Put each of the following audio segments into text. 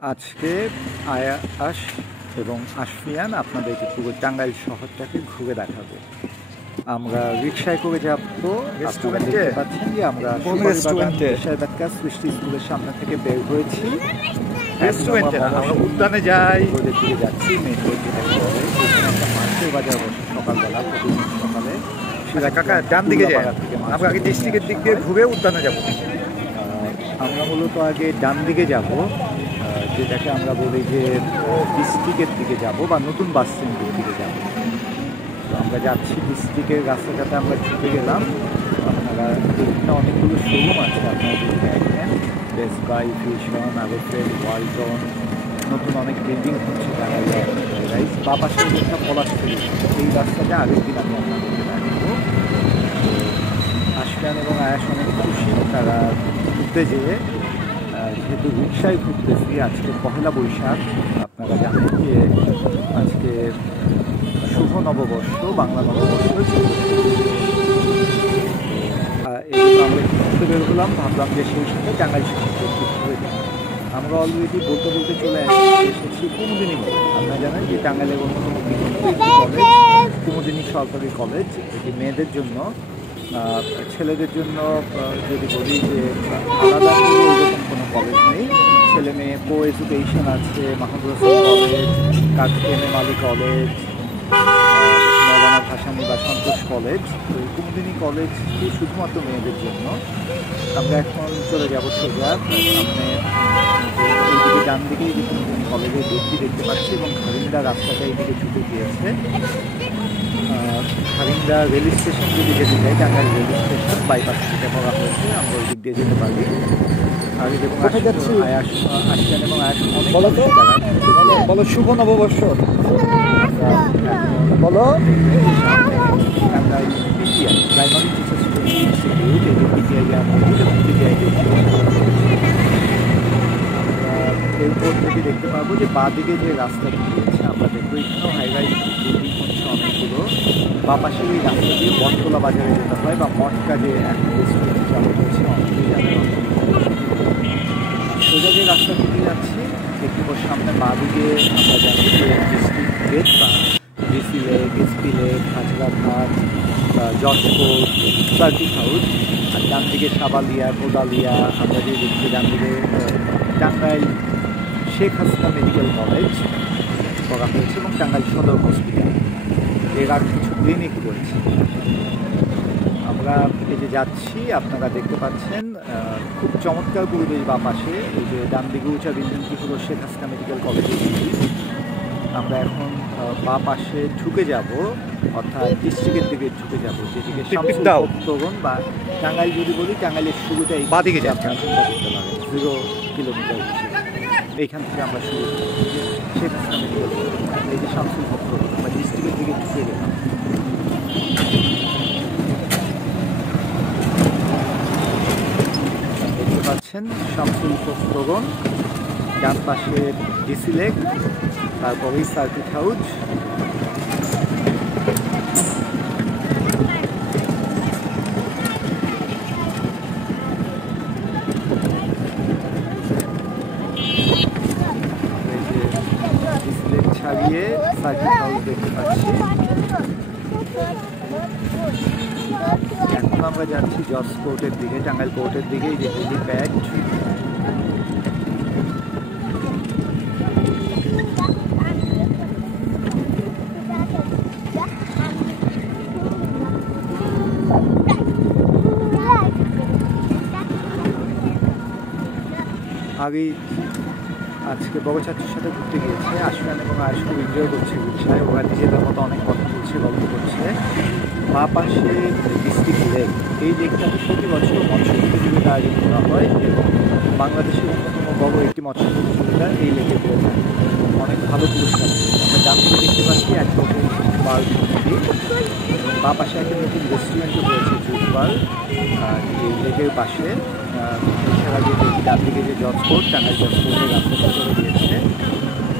আজকে আয়াস এবং আশফিয়ান আপনাদেরকে পুরো টাঙ্গাইল শহরটাকে ঘুরে দেখাবো। আমরা রিক্সায় করে যাবো। আপনারা দেখতে পাচ্ছেন যে আমরা সৃষ্টি স্কুলের সামনে থেকে বের হয়েছি। উদ্যানে যাই রোদের দিকে যাচ্ছি। মেন রোড যেটা বলে একটা মাছের বাজার বসে সকালবেলা, প্রতিদিন সকালে। কাকা ডান দিকে যাই, আমরা আগে ডিস্ট্রিক্টের দিক দিয়ে ঘুরে উদ্যানে যাব। আমরা মূলত আগে ডান দিকে যাব, যেটাকে আমরা বলি যে ডিস্ট্রিক্টের দিকে যাব বা নতুন বাস স্ট্যান্ডের দিকে যাব। তো আমরা যাচ্ছি ডিস্ট্রিক্টের রাস্তাটাতে আমরা ঢুকে গেলাম। আপনারা এখানে অনেকগুলো শোরুম আছে, আপনারা যদি দেখেন Best Buy, Fusion, RFL, Walton, নতুন অনেক বিল্ডিং হচ্ছে টাঙ্গাইল। বা পাশে যেটা পলাশপুর, এই রাস্তাটা আগের দিন আমি আপনাদেরকে দেখাবো। আশফিয়ান এবং আয়াস অনেক খুশি, তারা ঘুরতে যেয়ে, যেহেতু রিক্সায় ঘুরতেছি। আজকে পহেলা বৈশাখ, আপনারা জানেন যে আজকে শুভ নববর্ষ, বাংলা নববর্ষ। এই জন্য আমরা ঘুরতে বের হলাম, ভাবলাম যে সেই সাথে টাঙ্গাইল শহরকে একটু ঘুরে দিই। আমরা অলরেডি বলতে বলতে চলে এসেছি কুমুদিনী কলেজ। আপনারা জানেন যে টাঙ্গাইলের অন্যতম কলেজ কুমুদিনী সরকারি কলেজ। এটি মেয়েদের জন্য, ছেলেদের জন্য যদি বলি যে আলাদা এরকম কোনো কলেজ নেই। ছেলে মেয়ে কো এডুকেশন আছে, Mahmudur Hossain college, M M Ali college, Maulana Bhasani বা সন্তোষ কলেজ। তো কুমুদিনী কলেজ শুধুমাত্র মেয়েদের জন্য। আমরা এখন চলে যাব সোজা সামনে, এইদিকে ডান দিকেই যে কুমুদিনী কলেজের গেটটি দেখতে পাচ্ছি এবং খারিন্দা রাস্তাটা এইদিকে ছুটে গিয়েছে। খারিন্দা রেল স্টেশন যদি যেতে চাই, টাঙ্গাইল রেল স্টেশন বাইপাস থেকে করা হয়েছে, আমরা ওই দিক দিয়ে যেতে পারি। আর এবং আশফিয়ান এবং আয়াস অনেক বলো শুভ নববর্ষ বলো। Tangail PTI, primary teachers training institute, এই পিটিআই এবং পিটিআই এরপর থেকে দেখতে পারবো যে বাঁ দিকে যে রাস্তাটি রয়েছে, আমরা দেখবো এখানেও হাইরাইজ বিল্ডিং হচ্ছে অনেকগুলো। বা পাশে এই রাস্তা দিয়ে বটতলা বাজারে যেতে হয় বা মটকা যে এখন রেস্টুরেন্ট চালু হয়েছে, অনেকেই জানেন। সোজা যে রাস্তাটি দিয়ে যাচ্ছি, একটু সামনে বাঁ দিকে আমরা জানি যে ডিস্ট্রিক্ট গেট বা DC lake, SP lake, Hazraghat, judge court, circuit house. আর ডান দিকে সাবালিয়া, কোদালিয়া। আমরা যে দেখছি ডান দিকে টাঙ্গাইল শেখ হাসিনা মেডিকেল কলেজ করা হয়েছে এবং টাঙ্গাইল সদর হসপিটাল, এর আর কিছু ক্লিনিক রয়েছে। আমরা এই যে যাচ্ছি, আপনারা দেখতে পাচ্ছেন খুব চমৎকার পরিবেশ। বা পাশে এই যে ডান দিকে উঁচা বিল্ডিংটি হলো শেখ হাসিনা মেডিকেল কলেজের। আমরা এখন বা পাশে ঢুকে যাব, অর্থাৎ ডিস্ট্রিক্টের দিকে ঢুকে যাব, যেদিকে শামসুল বা টাঙ্গাইল যদি বলি, টাঙ্গাইলের শুরুটাই বা দিকে যাচ্ছে, আপনারা চিন্তা করতে পারেন 0 কিলোমিটার বেশি। এইখান থেকে আমরা শুরু করি শেখ হাসিনা মেডিকেল কলেজ। এই যে শামসুল আমরা ডিস্ট্রিক্টের দিকে ঢুকে গেলাম। দেখতে পাচ্ছেন শামসুল ফোরন, ডান পাশে ডিসি লেক, তারপরেই সার্কিট হাউস। ছাড়িয়ে সার্কিট হাউস দেখতে পাচ্ছি। এখন আমরা যাচ্ছি জজ কোর্টের দিকে, টাঙ্গাইল কোর্টের দিকে। এই যে হেলিপ্যাড, আগেই আজকে বড় ছাত্রীর সাথে ঘুরতে গিয়েছে। আশফিয়ান এবং আয়াস খুব এনজয় করছে রিক্সায়। ওরা নিজেদের মতো অনেক কথা বলছে, গল্প করছে। বা পাশে ডিস্ট্রিক্ট লেক, এই লেকটাতে প্রতি বছর মৎস্য প্রতিযোগিতা আয়োজন করা হয় এবং বাংলাদেশের অন্যতম বড় একটি মৎস্য প্রতিযোগিতা এই লেকে করে থাকে। অনেক ভালো পুরস্কার। আমরা ডান দিকে দেখতে পাচ্ছি এক বছর পার্ক নদী, এবং বা পাশে একটা নতুন রেস্টুরেন্টও রয়েছে, জুস বার, এই লেকের পাশে। এছাড়া যে ডান দিকে যে জজ কোর্ট, টাঙ্গাইল জজ কোর্টের রাস্তাটা চলে গিয়েছে।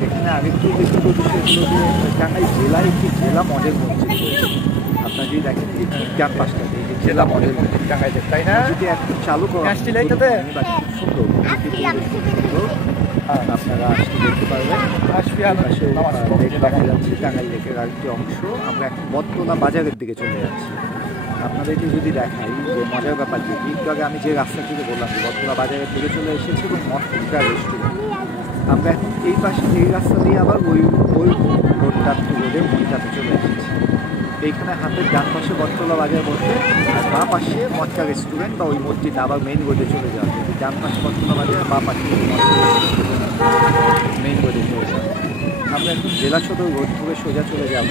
এখানে আরেকটু দেখতে বিষয় ছিল যে টাঙ্গাইল জেলায় একটি জেলা মডেল মসজিদ রয়েছে। আপনারা যদি দেখেন যে ঠিক ডান পাশটাতে এই যে জেলা মডেল মসজিদ টাঙ্গাইলের, তাই না? যদি এখন চালু করা সুন্দর। আপনারা আসতে দেখতে পারবেন। দেখা যাচ্ছে টাঙ্গাইল লেকের আরেকটি অংশ। আমরা এখন বটতলা বাজারের দিকে চলে যাচ্ছি। আপনাদেরকে যদি দেখাই যে মজার ব্যাপার কি, একটু আগে আমি যে রাস্তা থেকে বললাম যে বটতলা বাজারের দিকে চলে এসেছি এবং মটকা রেস্টুরেন্ট, আমরা এখন এই পাশে এই রাস্তা দিয়ে আবার ওই রোডটা রোডে মটকাতে চলে এসেছি। এইখানে হাতের ডান পাশে বটতলা বাজার বসে, আর বাঁ পাশে মটকা রেস্টুরেন্ট বা ওই মসজিদ আবার মেইন রোডে চলে যাওয়া। ডান পাশে বটতলা বাজার, বাঁ পাশে মেইন রোডে চলে যাওয়া। আমরা এখন জেলা সদর রোড ধরে সোজা চলে যাব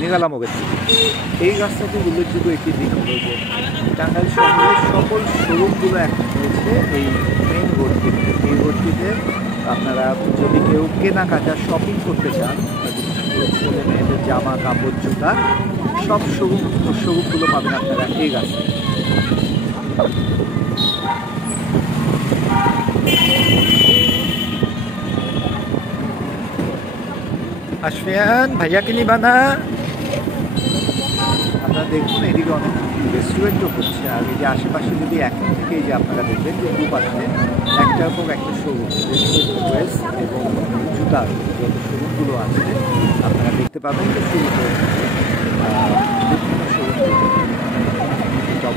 নিরালা মোড়ের দিকে। এই রাস্তাটি উল্লেখযোগ্য একটি দিক হলো যে টাঙ্গাইল শহরের সকল শোরুমগুলো এখন হয়েছে এই মেইন রোডটিতে। এই রোডটিতে আপনারা যদি কেউ কেনাকাটা শপিং করতে চান, ছেলে মেয়েদের জামা কাপড় জুতা সব শোরুমগুলো পাবেন আপনারা এই রাস্তায়। আশফিয়ান ভাইয়া কি নিবা না? আপনারা দেখুন এদিকে অনেক রেস্টুরেন্টও হচ্ছে। আর এই যে আশেপাশে যদি এখন থেকে এই যে আপনারা দেখবেন যে দুপাশে একটার পর একটা শোরুম, ড্রেস এবং জুতার যত শোরুমগুলো আছে আপনারা দেখতে পাবেন যে শুরুতে বিভিন্ন শোরুমগুলো সব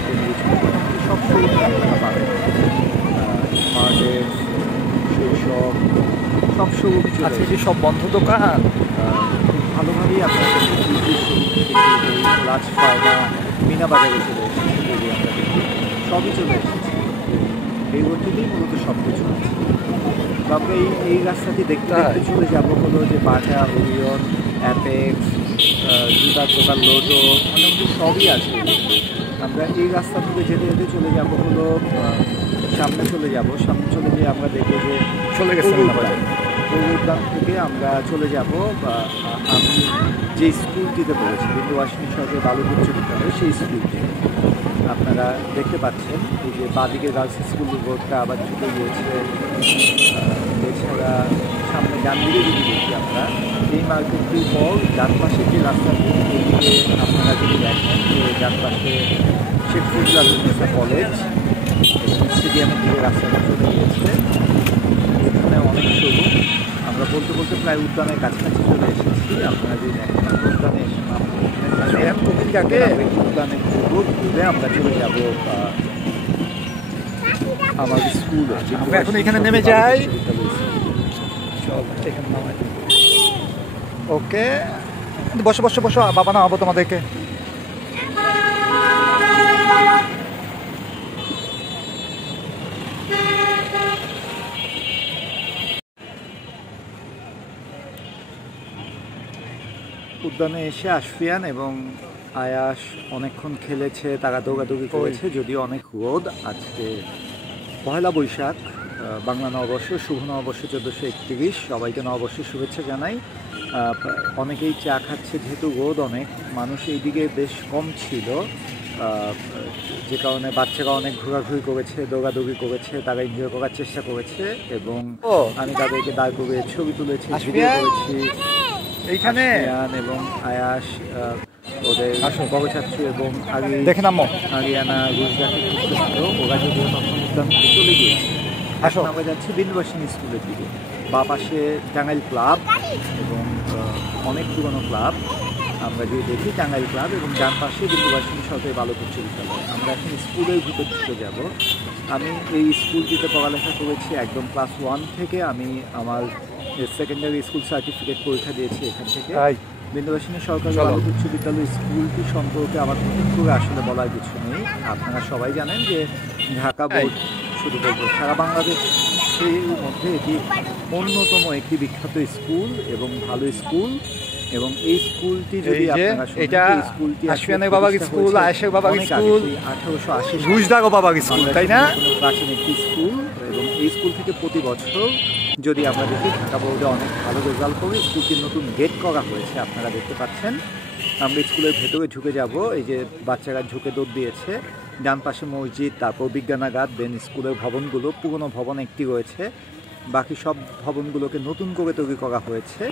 শোরুম আপনারা পাবেন। স্মার্টের শৈশব সব শোরুম আজকে যে সব বন্ধ দোকান ভালোভাবেই আপনারা লাজ ফার্মা মিনা বাজারে চলে এসেছে, আমরা দেখি সবই চলে এসেছে। এই রোডটিতেই মূলত সব কিছু আছে। তো আমরা এই রাস্তাটি দেখতে দেখতে চলে যাবো হলো যে বাটা, ওরিয়ন, অ্যাপেক্স, জুতার দোকান, লোটো, মোটামুটি সবই আছে। আমরা এই রাস্তা থেকে যেতে যেতে চলে যাবো হলো সামনে চলে গিয়ে আমরা দেখবো যে চলে গেছে উদ্যান থেকে আমরা চলে যাব আমি যে স্কুলটিতে পড়েছি বিন্দুবাসিনী সরকারি বালক উচ্চ বিদ্যালয়, সেই স্কুলটি আপনারা দেখতে পাচ্ছেন। এই যে বাদিকে গার্লস স্কুল বোর্ডটা আবার ঢুকে গিয়েছে। এছাড়া সামনে ডান দিকে যদি দেখি আমরা এই মার্কেটটির পর ডান পাশে যে রাস্তাটি এদিকে আপনারা যদি দেখেন যে ডান পাশে শেখ ফজলুল কলেজ স্টেডিয়ামের দিকে রাস্তাটা চলে গিয়েছে। এখানে অনেক শোরুম। আমরা বলতে বলতে প্রায় উদ্যানের কাছাকাছি চলে এসেছি। আপনারা যদি দেখেন উদ্যানে উদ্যানে ঘুরে আমরা চলে যাব আমার স্কুলে। আমরা এখন এখানে নেমে যাই। ওকে, বসো বসো বসো, বাবা না হবো তোমাদেরকে। উদ্যানে এসে আশফিয়ান এবং আয়াস অনেকক্ষণ খেলেছে, তারা দৌড়াদৌড়ি করেছে। যদিও অনেক রোদ আজকে। পয়লা বৈশাখ, বাংলা নববর্ষ, শুভ নববর্ষ 1431। সবাইকে নববর্ষের শুভেচ্ছা জানাই। অনেকেই চা খাচ্ছে, যেহেতু রোদ অনেক, মানুষ এইদিকে বেশ কম ছিল, যে কারণে বাচ্চারা অনেক ঘোরাঘুরি করেছে, দৌড়াদৌড়ি করেছে, তারা এনজয় করার চেষ্টা করেছে এবং আমি তাদেরকে দাঁড় করে ছবি তুলেছি, ভিডিও করেছি। এইখানে এবং আয়াস ওদের বড় ছাত্রী এবং দেখে নামো আরিয়ানা গুজরাটে খুঁজতেছিল। ওরা যদিও তখন উদ্যান থেকে চলে গিয়েছে। এখন আমরা যাচ্ছি বিন্দুবাসিনী স্কুলের দিকে। বা পাশে টাঙ্গাইল ক্লাব এবং অনেক পুরনো ক্লাব আমরা যদি দেখি, টাঙ্গাইল ক্লাব, এবং ডান পাশে বিন্দুবাসিনী সরকারি বালক উচ্চ বিদ্যালয়। আমরা এখন স্কুলের ভিতর ঢুকে যাব। আমি এই স্কুলটিতে পড়ালেখা করেছি একদম ক্লাস 1 থেকে। আমি আমার সেকেন্ডারি স্কুল সার্টিফিকেট পরীক্ষা দিয়েছি এখান থেকে। বিন্দুবাসিনী সরকারি বালক উচ্চ বিদ্যালয় স্কুলটি সম্পর্কে আবার নতুন করে আসলে বলার কিছু নেই। আপনারা সবাই জানেন যে ঢাকা বোর্ড শুরু করবে সারা বাংলাদেশের মধ্যে এটি অন্যতম একটি বিখ্যাত স্কুল এবং ভালো স্কুল। এবং এই স্কুলটি যদি আপনারা শুনেন, স্কুলটি আশফিয়ানের বাবার স্কুল, আয়েশের বাবার স্কুল, 1880 গুজদাগো বাবার স্কুল, তাই না? প্রাচীন একটি স্কুল। এবং এই স্কুল থেকে প্রতি বছর যদি আমরা দেখি ঢাকা বোর্ডে অনেক ভালো রেজাল্ট করে স্কুলটির নতুন গেট করা হয়েছে, আপনারা দেখতে পাচ্ছেন। আমরা স্কুলের ভেতরে ঢুকে যাব। এই যে বাচ্চারা ঢুকে দৌড় দিয়েছে। ডান পাশে মসজিদ, তারপর বিজ্ঞানাগার, দেন স্কুলের ভবনগুলো, পুরনো ভবন একটি রয়েছে, বাকি সব ভবনগুলোকে নতুন করে তৈরি করা হয়েছে।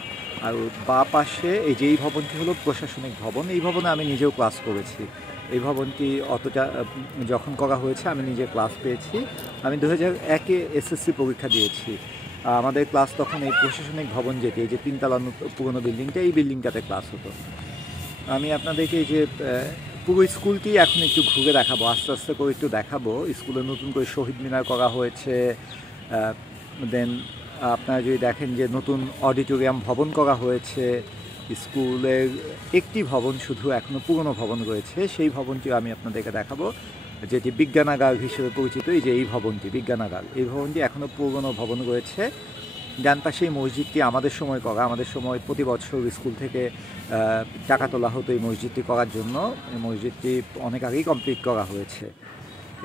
আর বা পাশে এই যে এই ভবনটি হলো প্রশাসনিক ভবন। এই ভবনে আমি নিজেও ক্লাস করেছি। এই ভবনটি অতটা যখন করা হয়েছে আমি নিজে ক্লাস পেয়েছি। আমি 2001-এ এসএসসি পরীক্ষা দিয়েছি। আমাদের ক্লাস তখন এই প্রশাসনিক ভবন যেটি, এই যে 3 তলা পুরনো বিল্ডিংটা, এই বিল্ডিংটাতে ক্লাস হতো। আমি আপনাদেরকে এই যে পুরো স্কুলটি এখন একটু ঘুরে দেখাবো, আস্তে আস্তে করে একটু দেখাবো। স্কুলে নতুন করে শহীদ মিনার করা হয়েছে, দেন আপনারা যদি দেখেন যে নতুন অডিটোরিয়াম ভবন করা হয়েছে। স্কুলের একটি ভবন শুধু এখনও পুরনো ভবন রয়েছে, সেই ভবনটিও আমি আপনাদেরকে দেখাবো, যেটি বিজ্ঞানাগার হিসেবে পরিচিত। এই যে এই ভবনটি বিজ্ঞানাগার, এই ভবনটি এখনও পুরনো ভবন রয়েছে। ডান পাশে এই মসজিদটি আমাদের সময় করা, আমাদের সময় প্রতি বছর স্কুল থেকে টাকা তোলা হতো এই মসজিদটি করার জন্য। এই মসজিদটি অনেক আগেই কমপ্লিট করা হয়েছে।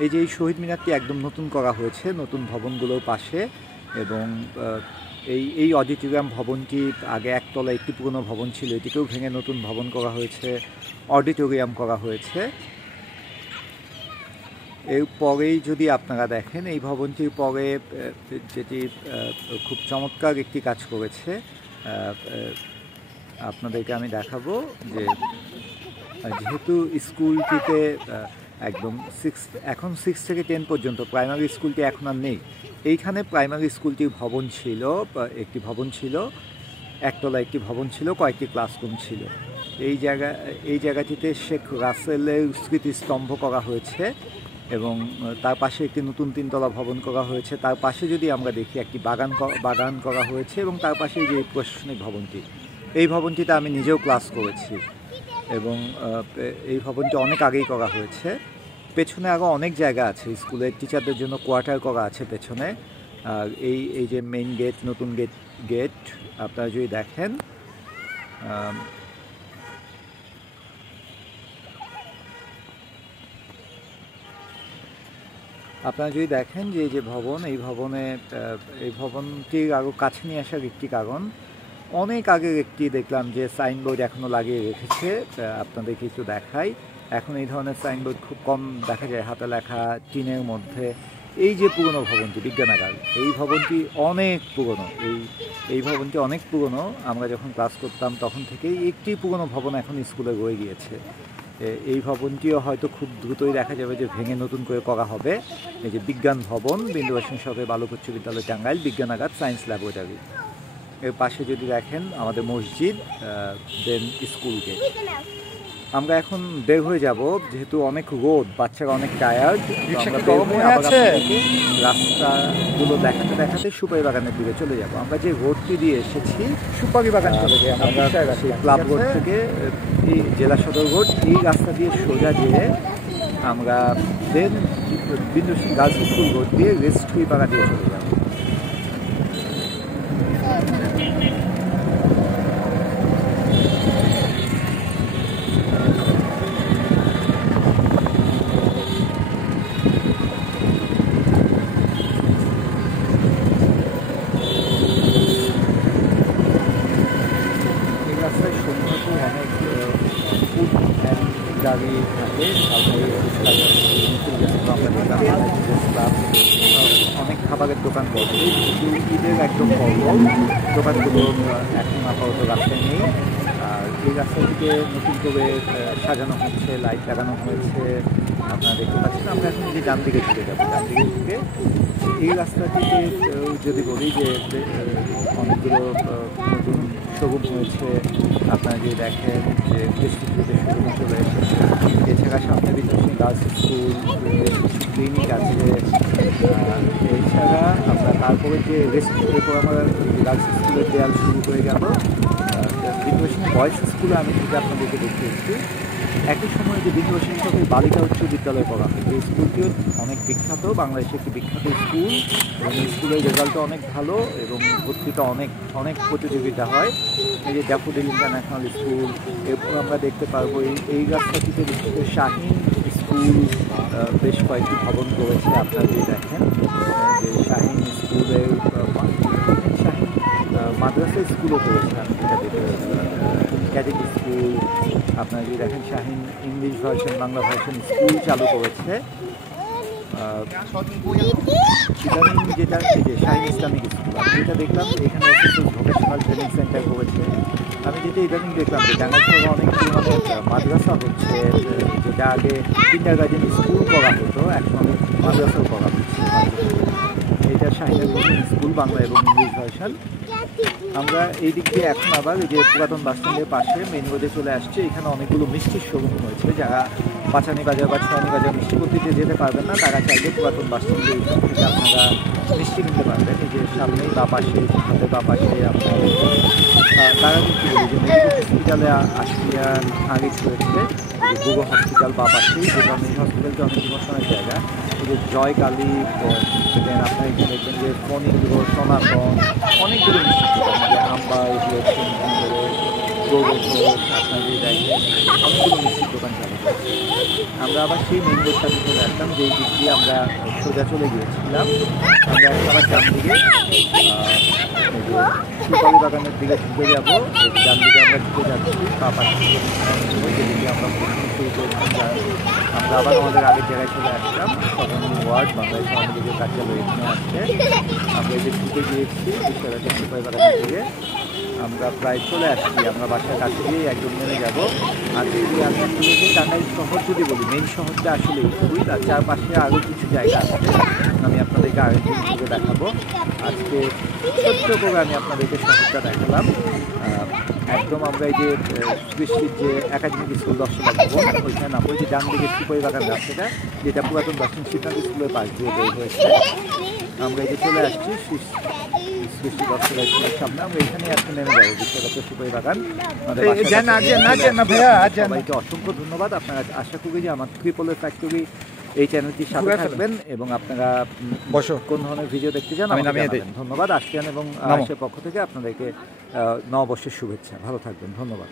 এই যে এই শহীদ মিনারটি একদম নতুন করা হয়েছে নতুন ভবনগুলোর পাশে। এবং এই অডিটোরিয়াম ভবনটি আগে একতলা একটি পুরনো ভবন ছিল, এটিকেও ভেঙে নতুন ভবন করা হয়েছে, অডিটোরিয়াম করা হয়েছে। এরপরেই যদি আপনারা দেখেন এই ভবনটির পরে যেটি খুব চমৎকার একটি কাজ করেছে, আপনাদেরকে আমি দেখাবো যে যেহেতু স্কুলটিতে একদম এখন 6 থেকে 10 পর্যন্ত প্রাইমারি স্কুলটি এখন আর নেই। এইখানে প্রাইমারি স্কুলটির ভবন ছিল, একটি ভবন ছিল, একতলা একটি ভবন ছিল, কয়েকটি ক্লাসরুম ছিল। এই জায়গাটিতে শেখ রাসেলের স্মৃতিস্তম্ভ করা হয়েছে এবং তার পাশে একটি নতুন 3 তলা ভবন করা হয়েছে। তার পাশে যদি আমরা দেখি একটি বাগান করা হয়েছে এবং তার পাশে যে প্রশাসনিক ভবনটি, এই ভবনটিতে আমি নিজেও ক্লাস করেছি এবং এই ভবনটি অনেক আগেই করা হয়েছে। পেছনে আরও অনেক জায়গা আছে, স্কুলের টিচারদের জন্য কোয়ার্টার করা আছে পেছনে। আর এই যে মেইন গেট, নতুন গেট আপনারা যদি দেখেন, যে এই যে ভবন, এই ভবনটির আরও কাছে নিয়ে আসার একটি কারণ, অনেক আগের একটি দেখলাম যে সাইনবোর্ড এখনও লাগিয়ে রেখেছে, আপনাদেরকে একটু দেখাই। এখন এই ধরনের সাইনবোর্ড খুব কম দেখা যায়, হাতে লেখা টিনের মধ্যে। এই যে পুরনো ভবনটি বিজ্ঞানাগার, এই ভবনটি অনেক পুরনো। এই ভবনটি অনেক পুরনো, আমরা যখন ক্লাস করতাম তখন থেকেই একটি পুরনো ভবন এখন স্কুলে রয়ে গিয়েছে। এই ভবনটিও হয়তো খুব দ্রুতই দেখা যাবে যে ভেঙে নতুন করে করা হবে। এই যে বিজ্ঞান ভবন, বিন্দুবাসিনী সরকারি বালক উচ্চ বিদ্যালয় টাঙ্গাইল, বিজ্ঞানাগার, সায়েন্স ল্যাবরেটরি। এর পাশে যদি দেখেন আমাদের মসজিদ, দেন স্কুল গেট। আমরা এখন বের হয়ে যাব, যেহেতু অনেক রোদ, বাচ্চারা অনেক টায়ার্ড। রাস্তাগুলো দেখাতে সুপারি বাগানের দিকে চলে যাব। আমরা যে রোডটি দিয়ে এসেছি সুপারি বাগান চলে যাই আমরা, সেই ক্লাব রোড থেকে এই জেলা সদর রোড, এই রাস্তা দিয়ে সোজা যেয়ে আমরা দেন বিন্দুবাসিনী গার্লস স্কুল রোড দিয়ে রেস্টুরি বাগান দিয়ে চলে যাব। গাড়ি থাকে, অনেক খাবারের দোকান বসে, ঈদের একদম পর্ব। দোকানগুলো এখন আপাতত রাস্তায় নেই। আর এই রাস্তাটিকে নতুন করে সাজানো হচ্ছে, লাইট লাগানো হয়েছে, আপনারা দেখতে পাচ্ছেন। আমরা এখন যে ডান দিকে ঢুকে যাবো, ডান দিকে ঢুকে এই রাস্তাটিতে যদি বলি যে অনেকগুলো নতুন শোরুম হয়েছে। আপনারা যদি দেখেন যে ফেস্টিভ্যালিতে শোরুম চলে এসেছে। এছাড়া সামনে বিন্দুবাসিনী গার্লস স্কুল, ক্লিনিক আছে। এছাড়া আমরা তারপরে যে এরপর আমরা গার্লস স্কুলের দেয়াল শুরু করে যাব। বিন্দুবাসিনী বয়েজ স্কুলে আমি থেকে আপনাদেরকে দেখিয়েছি। একই সময় যে বিন্দুবাসিনী সরকারি বালিকা উচ্চ বিদ্যালয় পড়া হয়, এই স্কুলটিও অনেক বিখ্যাত, বাংলাদেশের একটি বিখ্যাত স্কুল এবং স্কুলের রেজাল্টও অনেক ভালো এবং ভর্তিতে অনেক প্রতিযোগিতা হয়। এই যে ড্যাফোডিল ইন্টারন্যাশনাল স্কুল। এরপর আমরা দেখতে পারবো এই রাস্তাটিতে বিশেষ করে শাহিন স্কুল বেশ কয়েকটি ভবন করেছে। আপনারা যদি দেখেন যে শাহিন স্কুলের শাহিন মাদ্রাসা স্কুলও করেছে, আমি যেটা দেখতে ক্যাডেট স্কুল। আপনারা যদি দেখেন Shaheen English version, Bangla version school চালু করেছে। ইদানিং যেটা এই যে শাহিন ইসলামিক স্কুল, আমি যেটা দেখলাম এখানে ভোকেশনাল ট্রেনিং সেন্টার করেছে। আমি যেটা ইদানিং দেখলাম যে টাঙ্গাইল অনেক মাদ্রাসা হচ্ছে, যেটা আগে কিন্ডারগার্টেন স্কুল করা হতো, এখন মাদ্রাসাও করা হচ্ছে। এটা এটা শাহিনা স্কুল বাংলা এবং ইংলিশ ভার্সন। আমরা এই দিক দিয়ে এখন আবার এই যে পুরাতন বাস স্ট্যান্ডের পাশে মেইন রোডে চলে আসছে। এখানে অনেকগুলো মিষ্টির শোরুম হয়েছে। যারা পাঁচানি বাজার বা ছয়ানি বাজার মিষ্টি করতে যেতে পারবেন না, তারা চাইলে পুরাতন বাস স্ট্যান্ডে এইখান থেকে আপনারা মিষ্টি কিনতে পারবেন। এই যে সামনেই বা পাশে, হাতের বা পাশে আপনার তারা কি বলি যে মেডিকেল হসপিটালে আশিয়ার আগে রয়েছে বুগো হসপিটাল বা পাশেই, যেটা মেডিকেল হসপিটালটা অনেক ইমোশনাল জায়গা। এই যে জয় কালী, দেন আপনার এখানে দেখবেন যে ফণিগুলো, সনাতন, অনেকগুলো মিষ্টি দোকান, যে আম্বা, এগুলো আপনার যে দেখেন অনেকগুলো মিষ্টির দোকান চালু করেছে। আমরা আবার সেই মেইন রোডটাতে চলে আসলাম, যেই দিক দিয়ে আমরা সোজা চলে গিয়েছিলাম। আমরা এখন আবার ডান দিকে সুপারি বাগানের দিকে ঢুকে যাবো। ডান দিকে আমরা ঢুকে যাচ্ছি, বা পাশে যেদিকে আমরা শুরু করেছিলাম। আমরা আবার আমাদের আগের জায়গায় চলে আসলাম, 7 ওয়ার্ড বাংলাদেশ আওয়ামী লীগের কার্যালয় এখানে আসছে। আমরা এই যে ঢুকে গিয়েছি বিশ্বরাজ্যের সুপারি বাগানের দিকে। আমরা প্রায় চলে আসছি, আমরা বাসার কাছে গিয়ে একদম নেমে যাবো। আর এই যে আমি আসলে যে টাঙ্গাইল শহর যদি বলি, মেইন শহরটা আসলে এইটুকুই, তার চারপাশে আরও কিছু জায়গা আছে, আমি আপনাদেরকে আরেকদিন ঘুরে দেখাবো। আজকে ছোট্ট করে আমি আপনাদেরকে শহরটা দেখালাম। একদম আমরা এই যে বৃষ্টির যে একাডেমিক স্কুল 10 ভবন, ওইখানে নামবো। ওই যে ডান দিকে সুপারি বাগান রাস্তাটা, যেটা পুরাতন বাসিন শিবনাথ স্কুলের পাশ দিয়ে বের হয়েছে। আমরা এই যে চলে আসছি সৃষ্টি 10 স্কুলের সামনে। আমরা এখানে আজকে নেমে যাবো বিশ্বরাজ্য সুপারি বাগান। সবাইকে অসংখ্য ধন্যবাদ। আপনারা আশা করি যে আমার ট্রিপলের ফ্যাক্টরি এই চ্যানেলটির সাথে থাকবেন এবং আপনারা কোন ধরনের ভিডিও দেখতে চান ধন্যবাদ। আশিয়ান এবং আয়েশের পক্ষ থেকে আপনাদেরকে নববর্ষের শুভেচ্ছা। ভালো থাকবেন, ধন্যবাদ।